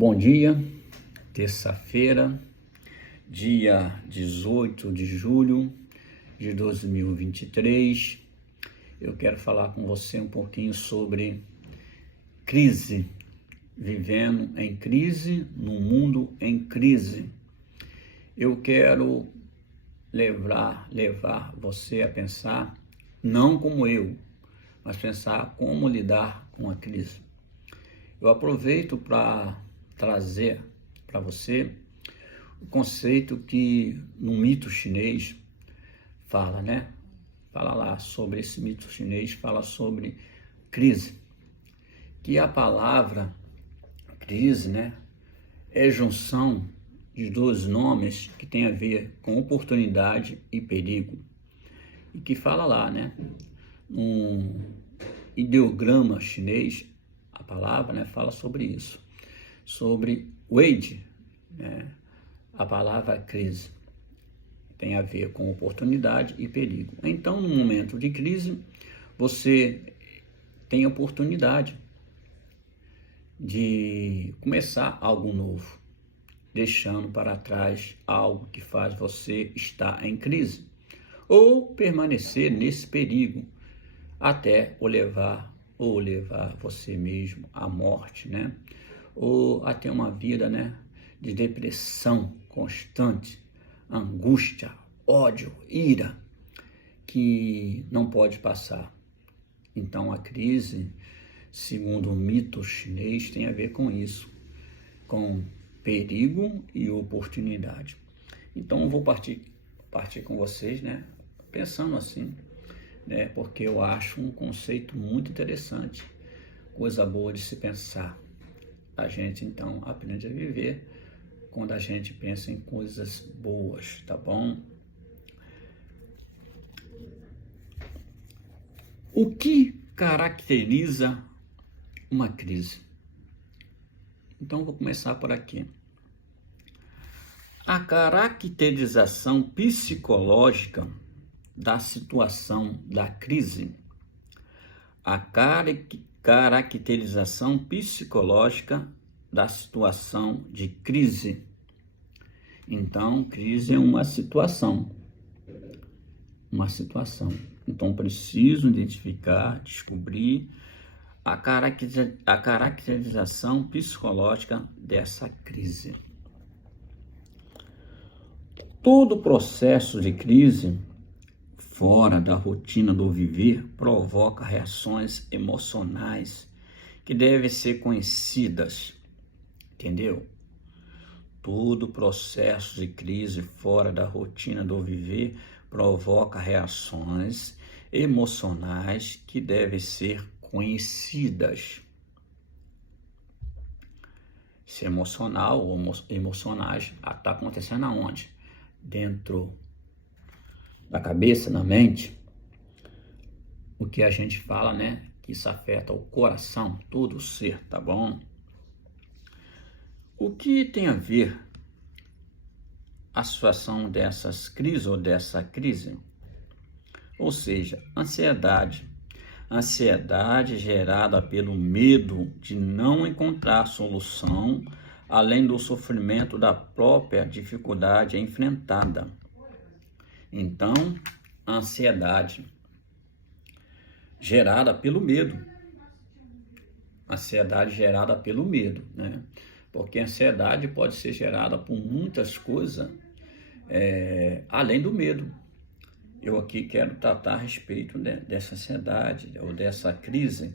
Bom dia, terça-feira, dia 18 de julho de 2023. Eu quero falar com você um pouquinho sobre crise, vivendo em crise, num mundo em crise. Eu quero levar você a pensar, não como eu, mas pensar como lidar com a crise. Eu aproveito para trazer para você o conceito que no mito chinês fala, né? Fala lá sobre esse mito chinês, fala sobre crise. Que a palavra crise, né, é junção de dois nomes que tem a ver com oportunidade e perigo. E que fala lá, né, um ideograma chinês, a palavra, né, fala sobre isso. Sobre Wade, né, a palavra crise tem a ver com oportunidade e perigo. Então, no momento de crise, você tem a oportunidade de começar algo novo, deixando para trás algo que faz você estar em crise, ou permanecer nesse perigo até levar você mesmo à morte, né? Ou até uma vida, né, de depressão constante, angústia, ódio, ira, que não pode passar. Então a crise, segundo o mito chinês, tem a ver com isso, com perigo e oportunidade. Então eu vou partir com vocês, né, pensando assim, né, porque eu acho um conceito muito interessante, coisa boa de se pensar. A gente então aprende a viver quando a gente pensa em coisas boas, tá bom? O que caracteriza uma crise? Então vou começar por aqui. A caracterização psicológica da situação da crise. A caracterização psicológica da situação de crise. Então, crise é uma situação. Então, preciso identificar, descobrir a caracterização psicológica dessa crise. Todo processo de crise fora da rotina do viver provoca reações emocionais que devem ser conhecidas, entendeu? Todo processo de crise fora da rotina do viver provoca reações emocionais que devem ser conhecidas. Se emocional ou emocionais está acontecendo aonde? Dentro da cabeça, na mente, o que a gente fala, né, que isso afeta o coração, todo o ser, tá bom? O que tem a ver a situação dessas crises ou dessa crise? Ou seja, ansiedade gerada pelo medo de não encontrar solução, além do sofrimento da própria dificuldade enfrentada. Então, ansiedade gerada pelo medo. Ansiedade gerada pelo medo, né? Porque a ansiedade pode ser gerada por muitas coisas, além do medo. Eu aqui quero tratar a respeito dessa ansiedade ou dessa crise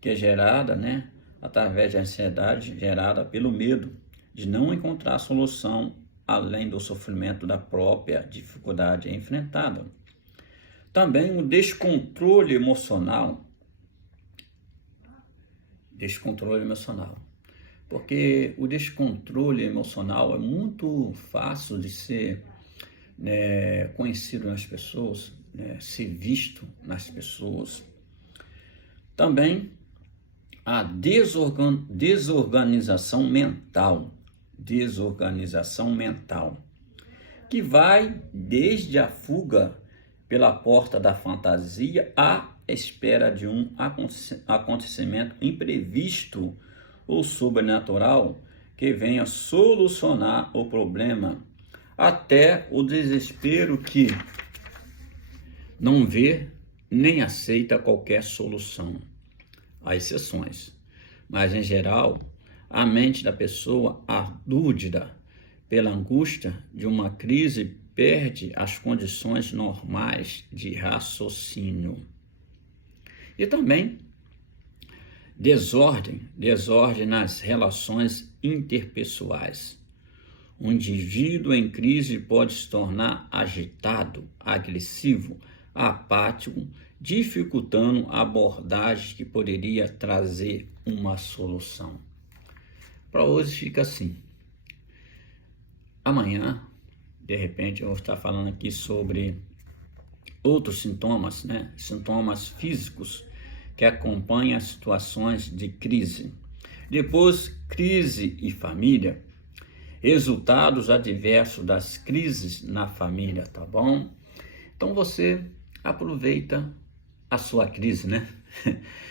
que é gerada, né, através da ansiedade gerada pelo medo de não encontrar solução, além do sofrimento da própria dificuldade enfrentada. Também o descontrole emocional. Porque o descontrole emocional é muito fácil de ser, né, conhecido nas pessoas, né, ser visto nas pessoas. Também a desorganização mental, que vai desde a fuga pela porta da fantasia à espera de um acontecimento imprevisto ou sobrenatural que venha solucionar o problema, até o desespero que não vê nem aceita qualquer solução. Há exceções, mas em geral, a mente da pessoa, adúltera pela angústia de uma crise, perde as condições normais de raciocínio. E também desordem nas relações interpessoais. Um indivíduo em crise pode se tornar agitado, agressivo, apático, dificultando a abordagem que poderia trazer uma solução. Para hoje fica assim. Amanhã, de repente, eu vou estar falando aqui sobre outros sintomas, né? Sintomas físicos que acompanham as situações de crise. Depois, crise e família, resultados adversos das crises na família, tá bom? Então você aproveita a sua crise, né?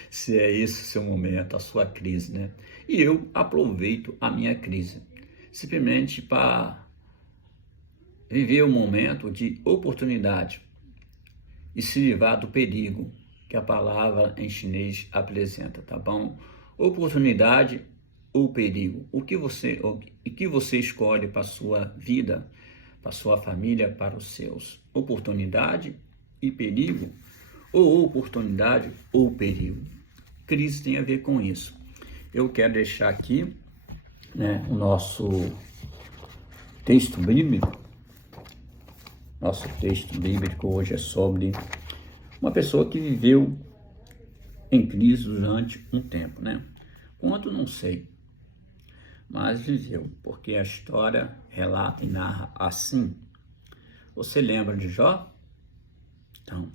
Se é esse o seu momento, a sua crise, né? E eu aproveito a minha crise, simplesmente para viver um momento de oportunidade e se livrar do perigo que a palavra em chinês apresenta, tá bom? Oportunidade ou perigo? O que você escolhe para a sua vida, para a sua família, para os seus? Oportunidade e perigo? Ou oportunidade ou perigo? Crise tem a ver com isso. Eu quero deixar aqui, né, o nosso texto bíblico. Nosso texto bíblico hoje é sobre uma pessoa que viveu em crise durante um tempo, né? Quanto não sei, mas viveu, porque a história relata e narra assim. Você lembra de Jó? Então,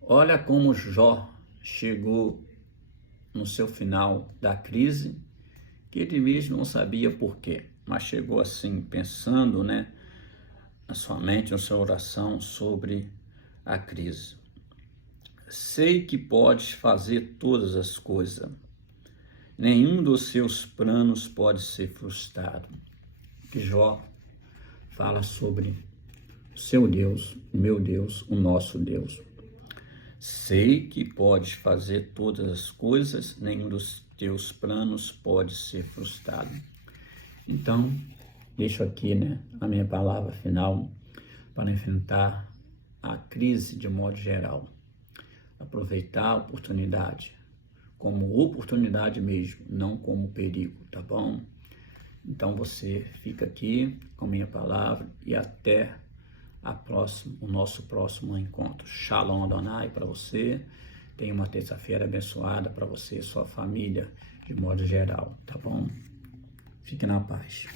olha como Jó chegou no seu final da crise, que ele mesmo não sabia por quê, mas chegou assim, pensando, né, na sua mente, na sua oração sobre a crise. Sei que podes fazer todas as coisas. Nenhum dos seus planos pode ser frustrado. Que Jó fala sobre o seu Deus, o meu Deus, o nosso Deus. Sei que podes fazer todas as coisas, nenhum dos teus planos pode ser frustrado. Então, deixo aqui, né, a minha palavra final para enfrentar a crise de modo geral. Aproveitar a oportunidade como oportunidade mesmo, não como perigo, tá bom? Então você fica aqui com a minha palavra e até o nosso próximo encontro. Shalom Adonai para você. Tenha uma terça-feira abençoada para você e sua família de modo geral, tá bom? Fique na paz.